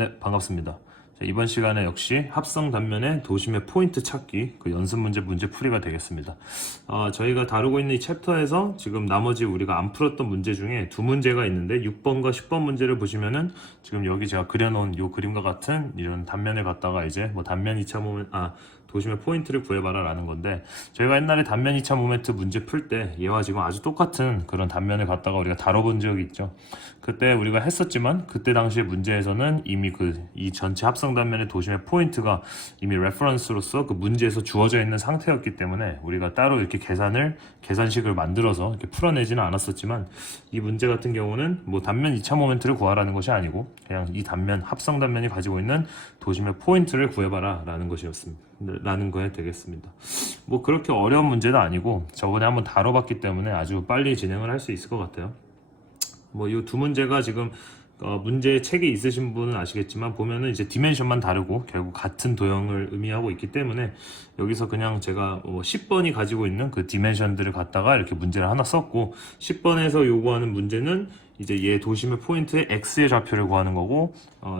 네, 반갑습니다. 자, 이번 시간에 역시 합성 단면의 도심의 포인트 찾기 그 연습 문제 풀이가 되겠습니다. 저희가 다루고 있는 이 챕터에서 지금 나머지 우리가 안 풀었던 문제 중에 두 문제가 있는데 6번과 10번 문제를 보시면은 지금 여기 제가 그려놓은 이 그림과 같은 이런 단면을 갖다가 이제 뭐 단면 2차 모멘트 도심의 포인트를 구해봐라 라는 건데, 저희가 옛날에 단면 2차 모멘트 문제 풀 때 얘와 지금 아주 똑같은 그런 단면을 갖다가 우리가 다뤄본 적이 있죠. 그때 우리가 했었지만 그때 당시의 문제에서는 이미 이 전체 합성 단면의 도심의 포인트가 이미 레퍼런스로서 그 문제에서 주어져 있는 상태였기 때문에 우리가 따로 이렇게 계산식을 만들어서 이렇게 풀어내지는 않았었지만, 이 문제 같은 경우는 뭐 단면 2차 모멘트를 구하라는 것이 아니고 그냥 이 단면 합성 단면이 가지고 있는 도심의 포인트를 구해봐라 라는 것이었습니다. 라는 거에 되겠습니다. 뭐 그렇게 어려운 문제는 아니고 저번에 한번 다뤄봤기 때문에 아주 빨리 진행을 할 수 있을 것 같아요. 뭐 이 두 문제가 지금 문제 책이 있으신 분은 아시겠지만 보면은 이제 디멘션만 다르고 결국 같은 도형을 의미하고 있기 때문에 여기서 그냥 제가 10번이 가지고 있는 그 디멘션들을 갖다가 이렇게 문제를 하나 썼고, 10번에서 요구하는 문제는 이제 얘 도심의 포인트의 x의 좌표를 구하는 거고,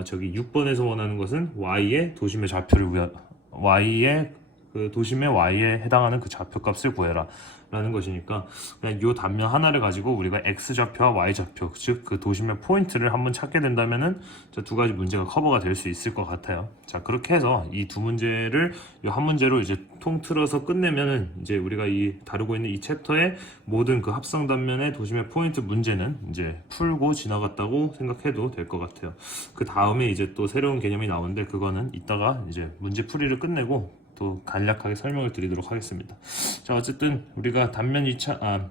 저기 6번에서 원하는 것은 y의 도심의 좌표를 y의 그 도심의 y에 해당하는 그 좌표값을 구해라 라는 것이니까, 그냥 이 단면 하나를 가지고 우리가 x 좌표와 y 좌표, 즉 그 도심의 포인트를 한번 찾게 된다면은 저 두 가지 문제가 커버가 될 수 있을 것 같아요. 자, 그렇게 해서 이 두 문제를 이 한 문제로 이제 통틀어서 끝내면은 이제 우리가 이 다루고 있는 이 챕터의 모든 그 합성 단면의 도심의 포인트 문제는 이제 풀고 지나갔다고 생각해도 될 것 같아요. 그 다음에 이제 또 새로운 개념이 나오는데 그거는 이따가 이제 문제 풀이를 끝내고 또 간략하게 설명을 드리도록 하겠습니다. 자, 어쨌든 우리가 단면 2차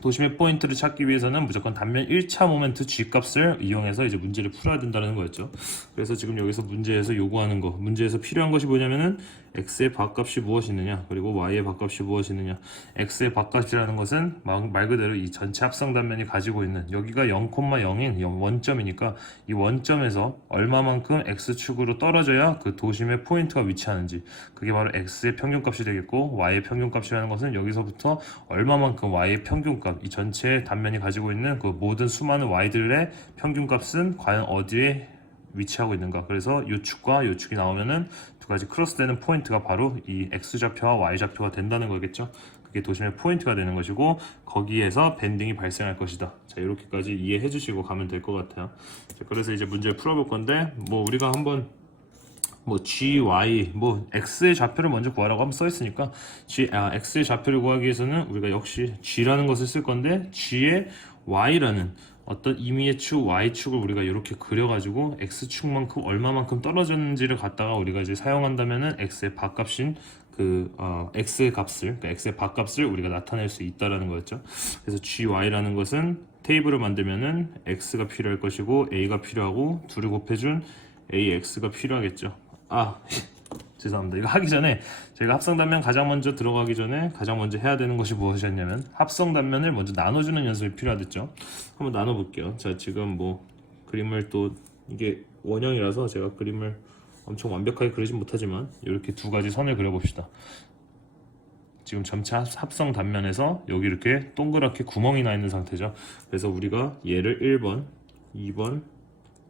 도심의 포인트를 찾기 위해서는 무조건 단면 1차 모멘트 G값을 이용해서 이제 문제를 풀어야 된다는 거였죠. 그래서 지금 여기서 문제에서 요구하는 거, 문제에서 필요한 것이 뭐냐면은 x의 밥값이 무엇이느냐, 그리고 y의 밥값이 무엇이느냐. x의 밥값이라는 것은 말 그대로 이 전체 합성 단면이 가지고 있는, 여기가 0,0인 원점이니까 이 원점에서 얼마만큼 x축으로 떨어져야 그 도심의 포인트가 위치하는지, 그게 바로 x의 평균값이 되겠고, y의 평균값이라는 것은 여기서부터 얼마만큼 y의 평균값, 이 전체 단면이 가지고 있는 그 모든 수많은 y들의 평균값은 과연 어디에 위치하고 있는가. 그래서 이 축과 이 축이 나오면은 두 가지 크로스되는 포인트가 바로 이 x좌표와 y좌표가 된다는 거겠죠. 그게 도심의 포인트가 되는 것이고, 거기에서 밴딩이 발생할 것이다. 자, 이렇게까지 이해해 주시고 가면 될 것 같아요. 자, 그래서 이제 문제를 풀어볼 건데, 뭐 우리가 한번 g, y, x의 좌표를 먼저 구하라고 한번 써있으니까 x의 좌표를 구하기 위해서는 우리가 역시 g라는 것을 쓸 건데, g의 y라는 어떤 임의의 축, y축을 우리가 이렇게 그려가지고 x축만큼 얼마만큼 떨어졌는지를 갖다가 우리가 이제 사용한다면은 x의 밥값인 x의 값을, 그러니까 x의 밥값을 우리가 나타낼 수 있다라는 거였죠. 그래서 gy라는 것은 테이블을 만들면은 x가 필요할 것이고 a가 필요하고 둘을 곱해준 ax가 필요하겠죠. 죄송합니다. 이거 하기 전에 제가 합성 단면 가장 먼저 들어가기 전에 가장 먼저 해야 되는 것이 무엇이었냐면 합성 단면을 먼저 나눠주는 연습이 필요하겠죠. 한번 나눠볼게요. 자, 지금 그림을 또 이게 원형이라서 제가 그림을 엄청 완벽하게 그리진 못하지만 이렇게 두 가지 선을 그려봅시다. 지금 전체 합성 단면에서 여기 이렇게 동그랗게 구멍이 나 있는 상태죠. 그래서 우리가 얘를 1번, 2번,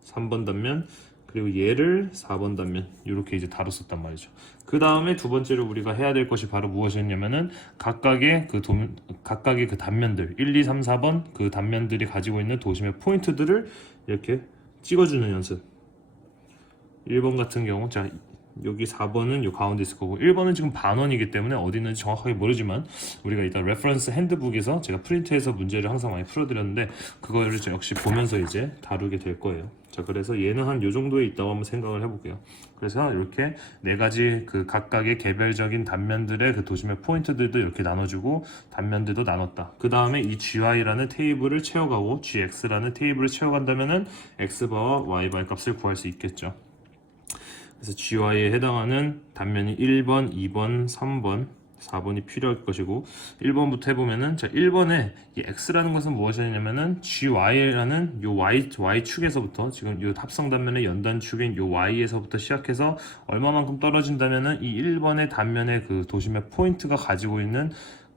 3번 단면, 그리고 얘를 4번 단면, 이렇게 이제 다뤘었단 말이죠. 그 다음에 두 번째로 우리가 해야 될 것이 바로 무엇이었냐면은 각각의 그 단면들 1, 2, 3, 4번 그 단면들이 가지고 있는 도심의 포인트들을 이렇게 찍어주는 연습. 1번 같은 경우, 자, 여기 4번은 요 가운데 있을 거고 1번은 지금 반원이기 때문에 어디 있는지 정확하게 모르지만 우리가 이따 레퍼런스 핸드북에서 제가 프린트해서 문제를 항상 많이 풀어드렸는데 그거를 역시 보면서 이제 다루게 될 거예요. 자, 그래서 얘는 한 요 정도에 있다고 한번 생각을 해볼게요. 그래서 이렇게 네 가지 그 각각의 개별적인 단면들의 그 도심의 포인트들도 이렇게 나눠주고 단면들도 나눴다. 그 다음에 이 gy라는 테이블을 채워가고 gx라는 테이블을 채워간다면은 x바와 y바의 값을 구할 수 있겠죠. 그래서 gy에 해당하는 단면이 1번, 2번, 3번, 4번이 필요할 것이고, 1번부터 해보면은, 자, 1번에 이 x라는 것은 무엇이냐면은 gy라는 요 y축에서부터 지금 요 합성 단면의 연단축인 요 y에서부터 시작해서 얼마만큼 떨어진다면은 이 1번의 단면의 그 도심의 포인트가 가지고 있는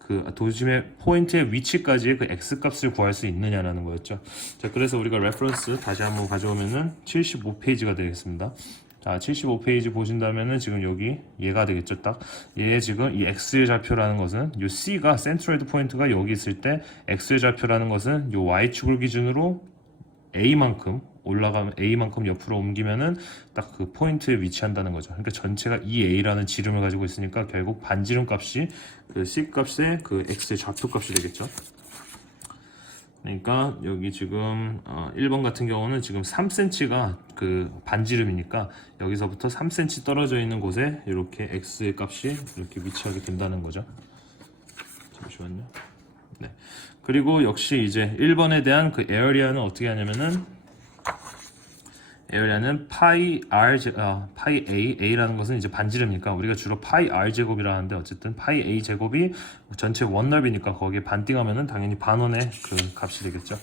그 도심의 포인트의 위치까지의 그 x 값을 구할 수 있느냐라는 거였죠. 자, 그래서 우리가 레퍼런스 다시 한번 가져오면은 75페이지가 되겠습니다. 자, 75페이지 보신다면은 지금 여기 얘가 되겠죠. 딱 얘 지금 이 x의 좌표라는 것은 요 c가 센트로이드 포인트가 여기 있을 때 x의 좌표라는 것은 요 y축을 기준으로 a만큼 올라가면 a만큼 옆으로 옮기면은 딱 그 포인트에 위치한다는 거죠. 그러니까 전체가 2a라는 지름을 가지고 있으니까 결국 반지름 값이 그 c 값의 그 x의 좌표 값이 되겠죠. 그러니까 여기 지금 1번 같은 경우는 지금 3cm가 그 반지름이니까 여기서부터 3cm 떨어져 있는 곳에 이렇게 x의 값이 이렇게 위치하게 된다는 거죠. 잠시만요. 네. 그리고 역시 이제 1번에 대한 그 에어리아는 어떻게 하냐면은 에어리아는 파이 a라는 것은 이제 반지름이니까 우리가 주로 파이 r 제곱이라 하는데 어쨌든 파이 a 제곱이 전체 원넓이니까 거기에 반띵하면은 당연히 반원의 그 값이 되겠죠.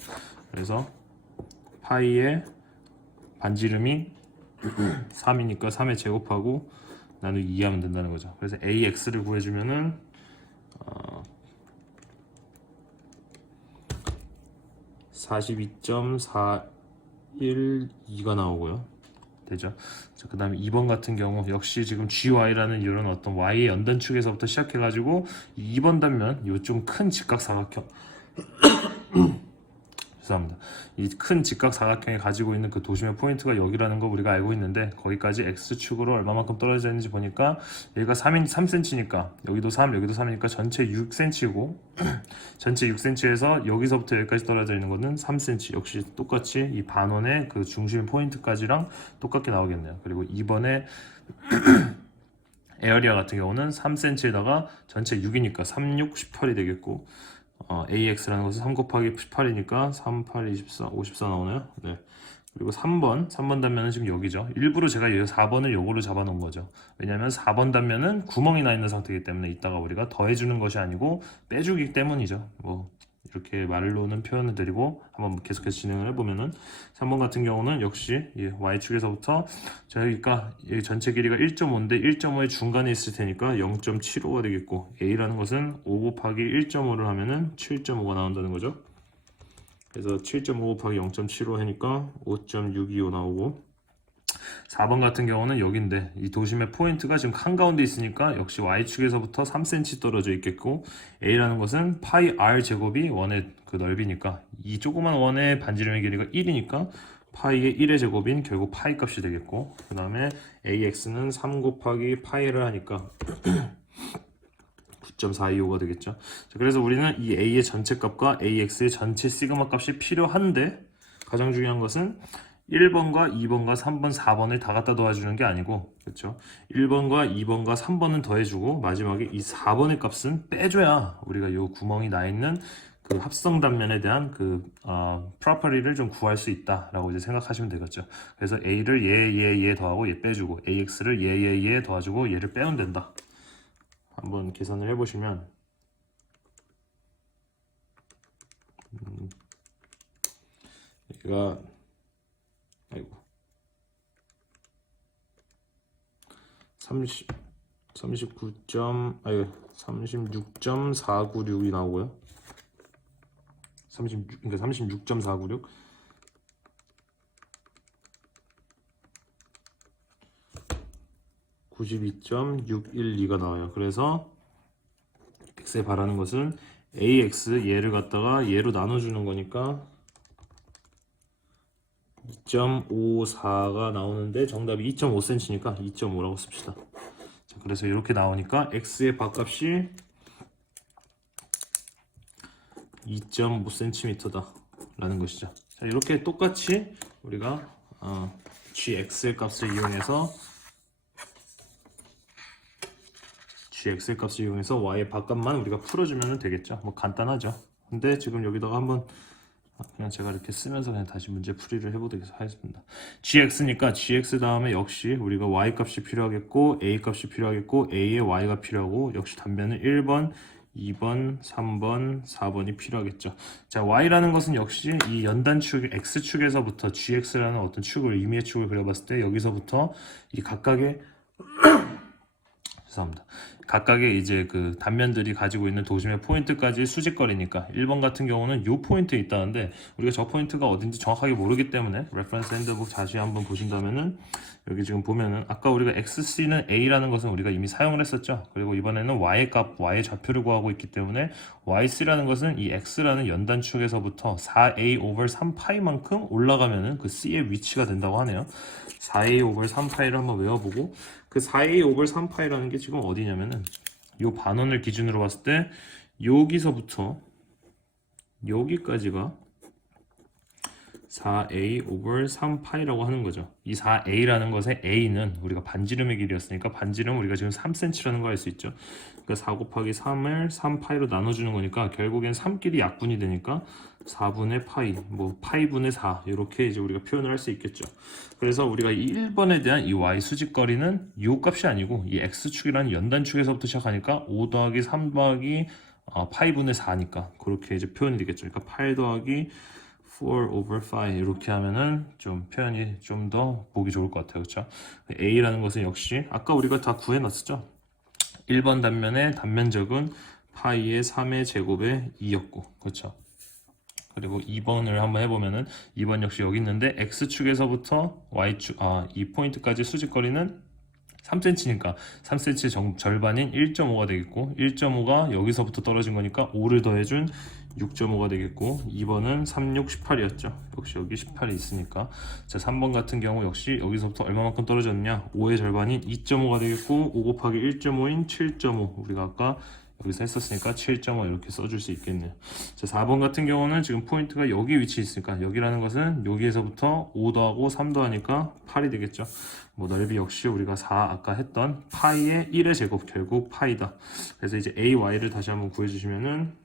그래서 파이의 반지름이 3이니까 3에 제곱하고 나누기 2 하면 된다는 거죠. 그래서 ax를 구해주면은 42.412가 나오고요. 되죠. 자, 그 다음에 2번 같은 경우 역시 지금 GY라는 이런 어떤 Y의 연단축에서부터 시작해가지고 2번 단면 요 좀 큰 직각사각형 죄송합니다. 이 큰 직각사각형이 가지고 있는 그 도심의 포인트가 여기라는 거 우리가 알고 있는데 거기까지 X축으로 얼마만큼 떨어져 있는지 보니까 여기가 3cm니까 여기도 3, 여기도 3이니까 전체 6cm고 전체 6cm에서 여기서부터 여기까지 떨어져 있는 거는 3cm. 역시 똑같이 이 반원의 그 중심 포인트까지랑 똑같게 나오겠네요. 그리고 이번에 에어리아 같은 경우는 3cm에다가 전체 6이니까 3, 6, 18이 되겠고 AX라는 것은 3 곱하기 18이니까 3, 8, 24, 54 나오나요? 네. 그리고 3번 단면은 지금 여기죠. 일부러 제가 여기 4번을 요거로 잡아놓은 거죠. 왜냐하면 4번 단면은 구멍이 나 있는 상태이기 때문에 이따가 우리가 더해주는 것이 아니고 빼주기 때문이죠. 뭐 이렇게 말로는 표현을 드리고 한번 계속해서 진행을 해보면은 3번 같은 경우는 역시 이 y축에서부터 저희가 이 전체 길이가 1.5인데 1.5의 중간에 있을 테니까 0.75가 되겠고 a라는 것은 5 곱하기 1.5를 하면은 7.5가 나온다는 거죠. 그래서 7.5 곱하기 0.75 하니까 5.625 나오고 4번 같은 경우는 여기인데 이 도심의 포인트가 지금 한가운데 있으니까 역시 y축에서부터 3cm 떨어져 있겠고 a라는 것은 파이 r 제곱이 원의 그 넓이니까 이 조그만 원의 반지름의 길이가 1이니까 파이의 1의 제곱인 결국 파이 값이 되겠고 그 다음에 ax는 3 곱하기 파이를 하니까 9.425가 되겠죠. 자, 그래서 우리는 이 a의 전체 값과 ax의 전체 시그마 값이 필요한데 가장 중요한 것은 1번과 2번과 3번, 4번을 다 갖다 도와주는 게 아니고 그렇죠. 1번과 2번과 3번은 더해주고 마지막에 이 4번의 값은 빼줘야 우리가 요 구멍이 나 있는 그 합성 단면에 대한 그 property를 좀 구할 수 있다라고 이제 생각하시면 되겠죠. 그래서 a를 얘 더하고 얘 빼주고 ax를 얘 더해주고 얘를 빼면 된다. 한번 계산을 해보시면 여기가 아이고 36.496이 나오고요. 36.496 92.612가 나와요. 그래서 x에 바라는 것은 ax 얘를 갖다가 얘로 나눠주는 거니까 2.54가 나오는데 정답이 2.5cm니까 2.5라고 씁시다. 자, 그래서 이렇게 나오니까 x의 밥값이 2.5cm다 라는 것이죠. 자, 이렇게 똑같이 우리가 gx의 값을 이용해서 y의 밥값만 우리가 풀어주면 되겠죠. 뭐 간단하죠. 근데 지금 여기다가 한번 그냥 제가 이렇게 쓰면서 그냥 다시 문제 풀이를 해보도록 하겠습니다. gx니까 gx 다음에 역시 우리가 y 값이 필요하겠고 a 값이 필요하겠고 a의 y가 필요하고 역시 단면은 1번, 2번, 3번, 4번이 필요하겠죠. 자, y라는 것은 역시 이 연단축 x축에서부터 gx라는 어떤 축을 임의의 축을 그려봤을 때 여기서부터 이 각각의 죄송합니다. 각각의 이제 그 단면들이 가지고 있는 도심의 포인트까지 수직거리니까 1번 같은 경우는 요 포인트에 있다는데 우리가 저 포인트가 어딘지 정확하게 모르기 때문에 레퍼런스 핸드북 다시 한번 보신다면은 여기 지금 보면은 아까 우리가 XC는 A라는 것은 우리가 이미 사용을 했었죠. 그리고 이번에는 Y의 값, Y의 좌표를 구하고 있기 때문에 YC라는 것은 이 X라는 연단축에서부터 4A over 3파이만큼 올라가면은 그 C의 위치가 된다고 하네요. 4A over 3파이를 한번 외워보고 그 4A over 3파이라는 게 지금 어디냐면은 요 반원을 기준으로 봤을 때 여기서부터 여기까지가 4a over 3파이라고 하는 거죠. 이 4a라는 것의 a는 우리가 반지름의 길이였으니까 반지름 우리가 지금 3cm라는 거 알 수 있죠. 그러니까 4 곱하기 3을 3파이로 나눠주는 거니까 결국엔 3끼리 약분이 되니까 4분의 파이, 뭐 파이분의 4 이렇게 이제 우리가 표현을 할 수 있겠죠. 그래서 우리가 이 1번에 대한 이 y 수직거리는 이 값이 아니고 이 x축이라는 연단축에서부터 시작하니까 5 더하기 3 더하기 파이분의 4니까 그렇게 이제 표현이 되겠죠. 그러니까 8 더하기 4 over 5 이렇게 하면은 좀 표현이 좀 더 보기 좋을 것 같아요. 그렇죠? A라는 것은 역시 아까 우리가 다 구해놨었죠. 1번 단면의 단면적은 파이의 3의 제곱의 2였고 그렇죠? 그리고 2번을 한번 해보면은 2번 역시 여기 있는데 X축에서부터 Y축 이 포인트까지 수직거리는 3cm니까 3cm 절반인 1.5가 되겠고 1.5가 여기서부터 떨어진 거니까 5를 더해준 6.5가 되겠고 2번은 3, 6, 18이었죠. 역시 여기 18이 있으니까 자 3번 같은 경우 역시 여기서부터 얼마만큼 떨어졌냐 5의 절반인 2.5가 되겠고 5 곱하기 1.5인 7.5 우리가 아까 여기서 했었으니까 7.5 이렇게 써줄 수 있겠네요. 자 4번 같은 경우는 지금 포인트가 여기 위치에 있으니까 여기라는 것은 여기에서부터 5 더하고 3 더하니까 8이 되겠죠. 뭐 넓이 역시 우리가 4 아까 했던 파이의 1의 제곱 결국 파이다. 그래서 이제 AY를 다시 한번 구해주시면은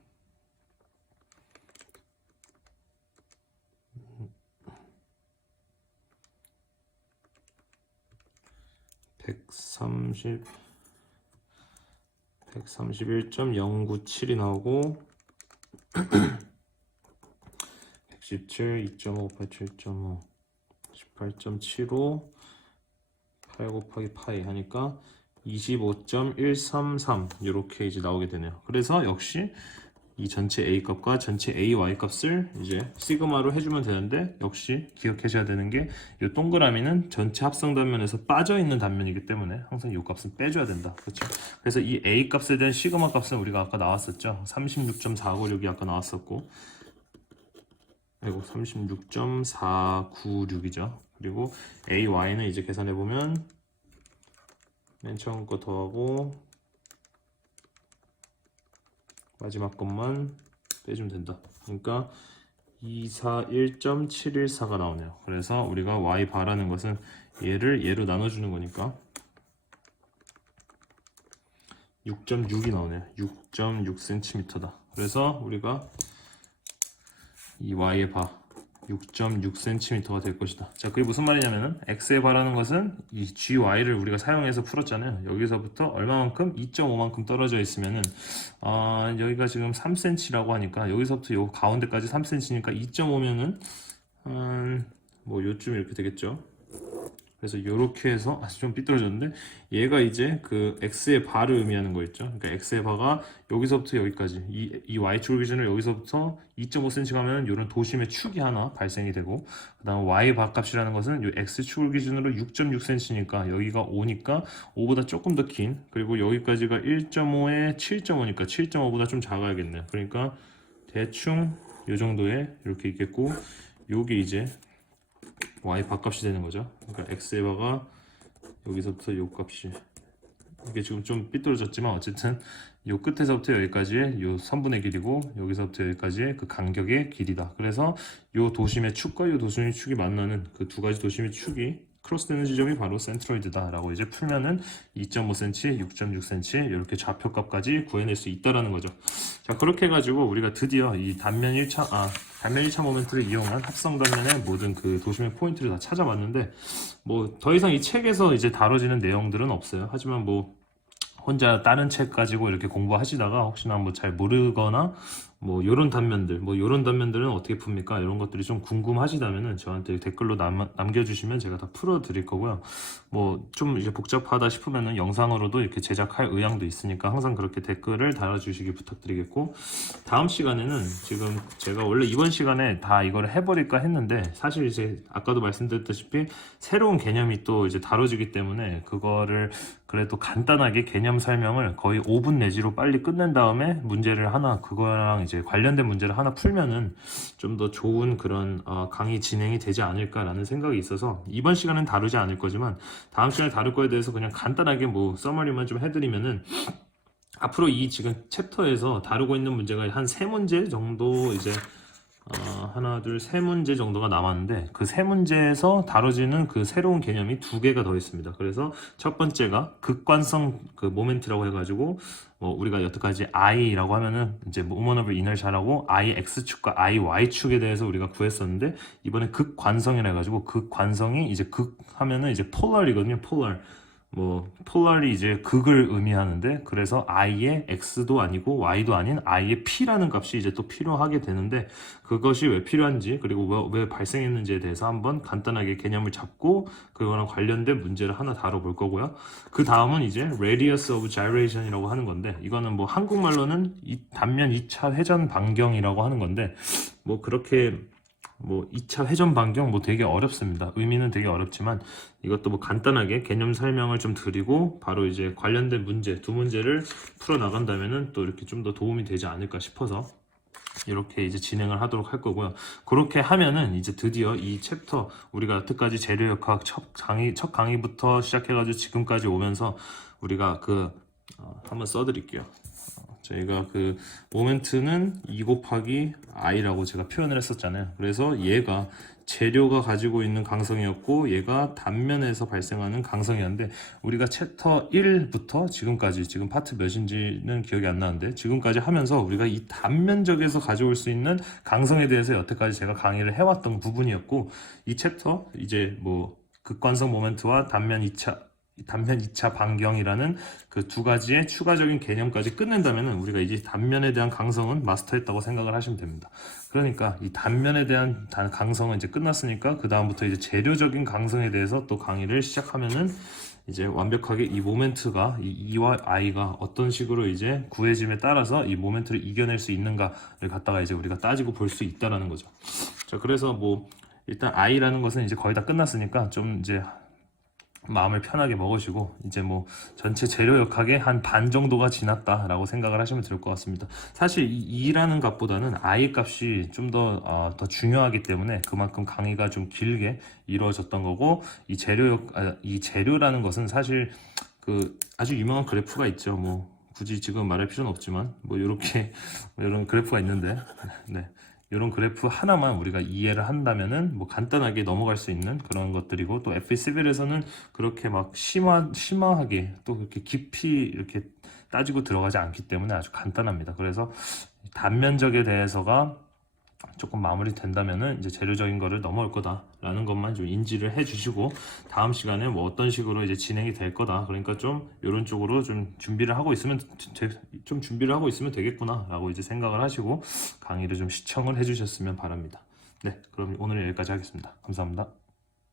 131.097이 나오고 117, 2.5 곱하기 7.5 18.75 8 곱하기 파이 하니까 25.133 이렇게 이제 나오게 되네요. 그래서 역시 이 전체 A 값과 전체 AY 값을 이제 시그마로 해주면 되는데 역시 기억하셔야 되는 게 이 동그라미는 전체 합성 단면에서 빠져 있는 단면이기 때문에 항상 이 값은 빼줘야 된다. 그렇죠? 그래서 이 A 값에 대한 시그마 값은 우리가 아까 나왔었죠. 36.496이 아까 나왔었고, 아이고 36.496이죠. 그리고 AY는 이제 계산해 보면 맨 처음 거 더하고 마지막 것만 빼주면 된다. 그러니까 241.714가 나오네요. 그래서 우리가 y 바라는 것은 얘를 얘로 나눠주는 거니까 6.6이 나오네요. 6.6cm다. 그래서 우리가 이 y의 바 6.6cm가 될 것이다. 자, 그게 무슨 말이냐면은 x에 바라는 것은 이 gy를 우리가 사용해서 풀었잖아요. 여기서부터 얼마만큼 2.5만큼 떨어져 있으면은 여기가 지금 3cm라고 하니까 여기서부터 요 가운데까지 3cm니까 2.5면은 뭐 요쯤 이렇게 되겠죠. 그래서 이렇게 해서 좀 삐뚤어졌는데 얘가 이제 그 x의 바를 의미하는 거 있죠. 그러니까 x의 바가 여기서부터 여기까지 이 y축을 기준으로 여기서부터 2.5cm 가면 이런 도심의 축이 하나 발생이 되고 그다음 y 바 값이라는 것은 이 x축을 기준으로 6.6cm니까 여기가 5니까 5보다 조금 더 긴 그리고 여기까지가 1.5에 7.5니까 7.5보다 좀 작아야겠네요. 그러니까 대충 이 정도에 이렇게 있겠고 요게 이제 y 바값이 되는 거죠. 그러니까 x의 바가 여기서부터 요 값이 이게 지금 좀 삐뚤어졌지만 어쨌든 요 끝에서부터 여기까지의 요 선분의 길이고 여기서부터 여기까지의 그 간격의 길이다. 그래서 요 도심의 축과 요 도심의 축이 만나는 그 두 가지 도심의 축이 크로스되는 지점이 바로 센트로이드다 라고 이제 풀면은 2.5cm, 6.6cm 이렇게 좌표값까지 구해낼 수 있다라는 거죠. 자, 그렇게 해가지고 우리가 드디어 이 단면 1차 모멘트를 이용한 합성 단면의 모든 그 도심의 포인트를 다 찾아봤는데 뭐 더 이상 이 책에서 이제 다뤄지는 내용들은 없어요. 하지만 뭐 혼자 다른 책 가지고 이렇게 공부하시다가 혹시나 뭐 잘 모르거나 뭐 요런 단면들, 뭐 요런 단면들은 어떻게 풉니까? 이런 것들이 좀 궁금하시다면은 저한테 댓글로 남겨주시면 제가 다 풀어드릴 거고요. 뭐 좀 이제 복잡하다 싶으면은 영상으로도 이렇게 제작할 의향도 있으니까 항상 그렇게 댓글을 달아주시기 부탁드리겠고, 다음 시간에는 지금 제가 원래 이번 시간에 다 이걸 해버릴까 했는데 사실 이제 아까도 말씀드렸다시피 새로운 개념이 또 이제 다뤄지기 때문에 그거를 그래도 간단하게 개념 설명을 거의 5분 내지로 빨리 끝낸 다음에 문제를 하나, 그거랑 이제 관련된 문제를 하나 풀면은 좀 더 좋은 그런 강의 진행이 되지 않을까라는 생각이 있어서 이번 시간은 다루지 않을 거지만 다음 시간에 다룰 거에 대해서 그냥 간단하게 뭐 서머리만 좀 해드리면은, 앞으로 이 지금 챕터에서 다루고 있는 문제가 한 3문제 정도 이제 하나, 둘, 세 문제 정도가 남았는데 그 세 문제에서 다뤄지는 그 새로운 개념이 2개가 더 있습니다. 그래서 첫 번째가 극관성 그 모멘트라고 해가지고 우리가 여태까지 I라고 하면은 이제 모먼 오브 이너셜하고 IX축과 IY축에 대해서 우리가 구했었는데 이번에 극관성이라 해가지고 극관성이 이제 극 하면은 이제 폴lar이거든요. 폴lar. 뭐 폴lar이 이제 극을 의미하는데, 그래서 i의 x도 아니고 y도 아닌 i의 p라는 값이 이제 또 필요하게 되는데, 그것이 왜 필요한지 그리고 왜 발생했는지에 대해서 한번 간단하게 개념을 잡고 그거랑 관련된 문제를 하나 다뤄볼 거고요. 그 다음은 이제 radius of gyration이라고 하는 건데, 이거는 뭐 한국말로는 단면 2차 회전 반경이라고 하는 건데, 뭐 그렇게 뭐 2차 회전 반경 뭐 되게 어렵습니다. 의미는 되게 어렵지만 이것도 뭐 간단하게 개념 설명을 좀 드리고 바로 이제 관련된 문제 2문제를 풀어 나간다면은 또 이렇게 좀 더 도움이 되지 않을까 싶어서 이렇게 이제 진행을 하도록 할 거고요. 그렇게 하면은 이제 드디어 이 챕터, 우리가 여태까지 재료역학 첫 강의부터 시작해가지고 지금까지 오면서 우리가 한번 써드릴게요. 저희가 그 모멘트는 2 곱하기 i라고 제가 표현을 했었잖아요. 그래서 얘가 재료가 가지고 있는 강성이었고 얘가 단면에서 발생하는 강성이었는데, 우리가 챕터 1부터 지금까지, 지금 파트 몇인지는 기억이 안 나는데 지금까지 하면서 우리가 이 단면적에서 가져올 수 있는 강성에 대해서 여태까지 제가 강의를 해왔던 부분이었고, 이 챕터 이제 뭐 극관성 모멘트와 단면 2차 반경이라는 그 2가지의 추가적인 개념까지 끝낸다면 우리가 이제 단면에 대한 강성은 마스터했다고 생각을 하시면 됩니다. 그러니까 이 단면에 대한 강성은 이제 끝났으니까 그 다음부터 이제 재료적인 강성에 대해서 또 강의를 시작하면은 이제 완벽하게 이 모멘트가 이 E와 I가 어떤 식으로 이제 구해짐에 따라서 이 모멘트를 이겨낼 수 있는가를 갖다가 이제 우리가 따지고 볼 수 있다라는 거죠. 자, 그래서 뭐 일단 I라는 것은 이제 거의 다 끝났으니까 좀 이제 마음을 편하게 먹으시고 이제 뭐 전체 재료역학의 한 반 정도가 지났다라고 생각을 하시면 될 것 같습니다. 사실 이 2라는 값보다는 i 값이 좀 더 중요하기 때문에 그만큼 강의가 좀 길게 이루어졌던 거고, 이 재료라는 것은 사실 그 아주 유명한 그래프가 있죠. 뭐 굳이 지금 말할 필요는 없지만 뭐 이렇게 이런 그래프가 있는데, 네. 이런 그래프 하나만 우리가 이해를 한다면은 뭐 간단하게 넘어갈 수 있는 그런 것들이고, 또 F11에서는 그렇게 막 심화하게 또 그렇게 깊이 이렇게 따지고 들어가지 않기 때문에 아주 간단합니다. 그래서 단면적에 대해서가 조금 마무리된다면은 이제 재료적인 거를 넘어올 거다라는 것만 좀 인지를 해주시고, 다음 시간에 뭐 어떤 식으로 이제 진행이 될 거다. 그러니까 좀 이런 쪽으로 좀 준비를 하고 있으면 되겠구나라고 이제 생각을 하시고 강의를 좀 시청을 해주셨으면 바랍니다. 네, 그럼 오늘은 여기까지 하겠습니다. 감사합니다.